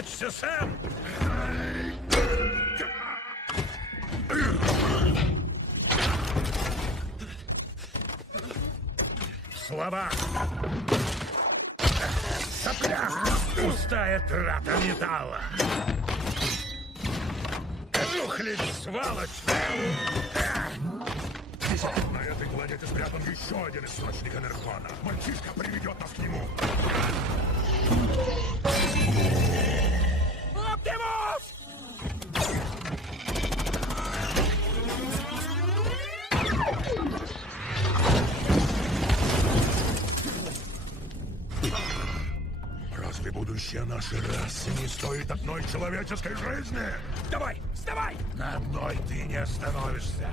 Прячься, Сэм! Слова! Сопля! Пустая трата металла! Рухлить, сволочь! На этой планете спрятан еще один источник энергона. Мальчишка приведет нас к нему. Оптимус! Разве будущее нашей расы не стоит одной человеческой жизни? Давай, вставай! На одной ты не остановишься.